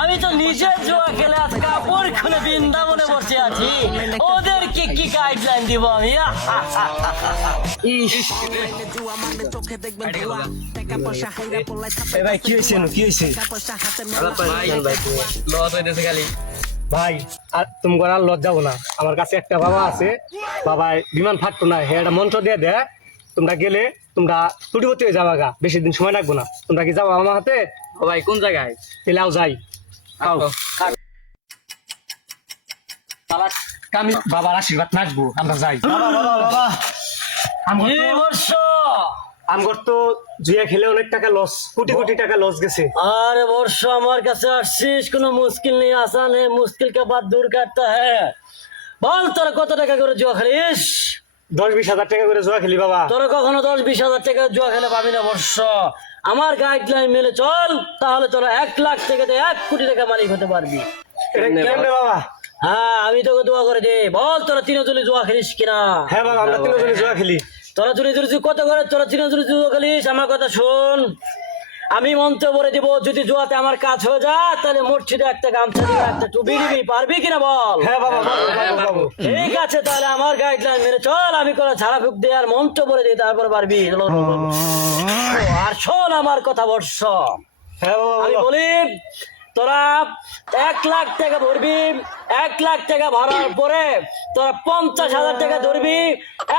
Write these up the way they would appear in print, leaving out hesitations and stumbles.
আমি তো নিজে জুয়া খেলে আজ কাপড় খুলে বৃন্দাবনে বসে আছি, ওদেরকে কি গাইডলাইন দিব আমি? ভাই কি হয়েছে কি হয়েছে ভাই? আর তুমি আর লজ যাবো না, আমার কাছে একটা বাবা আছে, বাবা বিমান ফাটতো না, হে একটা মন্ত্র দিয়ে দেয়, তোমরা গেলে তোমরা টুটিপতি হয়ে যাবা গা, বেশি দিন সময় লাগবো না। তোমরা কি যাবো আমার হাতে? ও ভাই কোন জায়গায়? এলাও যাই খাও। আমি বাবার আশীর্বাদ নাচবো, আমরা যাই। বাবা বাবা বাবা আমগর তো জুয়া খেলে অনেক টাকা লস, কোটি কোটি টাকা লস গেছে। আরে বর্ষ আমার কাছে আসছিস, কোনো মুশকিল নেই, আসান है, मुश्किल के बाद दूर करता है। বল তোরা কত টাকা করে জুয়া খেলিস? 10-20 হাজার টাকা করে জুয়া খেলি বাবা। তোরা কখনো 10-20 হাজার টাকা জুয়া খেলে পাবি না বর্ষ। আমার গাইডলাইন মেনে চল, তাহলে তোরা 1 লাখ থেকে 1 কোটি টাকা মালিক হতে পারবি। এটা কেমনে বাবা? হ্যাঁ আমি তোকে দোয়া করে দে। বল তোরা তিনজনে জুয়া খেলিস কিনা? হ্যাঁ বাবা, আমরা তিনজনে জুয়া খেলি। তোরা কত করে তোরা তিনজনে জুয়া খেলিস? আমার কথা শোন, আমি মন্ত্র বলে দিব, যদি জুয়াতে আমার কাজ হয়ে যায় তাহলে মসজিদে একটা গামছা দিবি, একটা টুপি দিবি, পারবি কিনা বল? হ্যাঁ বাবা, বাবু। ঠিক আছে, তাহলে আমার গাইডলাইন মেনে চল, আমি করে ঝাড়া ফুক দিয়ে আর মন্ত্র বলে দিই, তারপর পারবি। আর শোন আমার কথা বর্ষ, হ্যাঁ আমি বাবা, বলি তোরা 1 লাখ টাকা ভরবি, 1 লাখ টাকা ভরার পরে তোরা 50,000 টাকা ধরবি,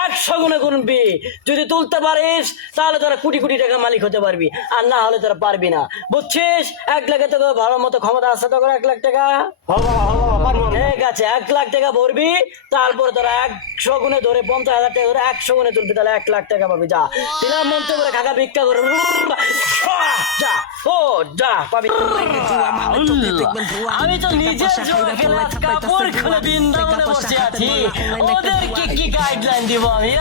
100 গুণে গুনবি। যদি তুলতে পারিস তাহলে তোরা কোটি কোটি টাকা মালিক হতে পারবি, আর না হলে তোরা পারবি না, বুঝছিস? 1 লাখে তোকে ভালো মতো ক্ষমতা আছে তোকে 1 লাখ টাকা? ঠিক আছে, 1 লাখ টাকা ভরবি, তারপরে তোরা 100 গুণে ধরে 50,000 টাকা ধরে 100 গুণে তুলবি, তাহলে 1 লাখ টাকা পাবি। যা তিনার মন্ত্র করে খাকা ভিক্ষা করে যা, ও যা পাবি। আমি তো নিজে জুয়া খেলে আজ কাপড় খুলে বৃন্দাবনে বসে আছি, ওদেরকে কি গাইডলাইন দিব আমি?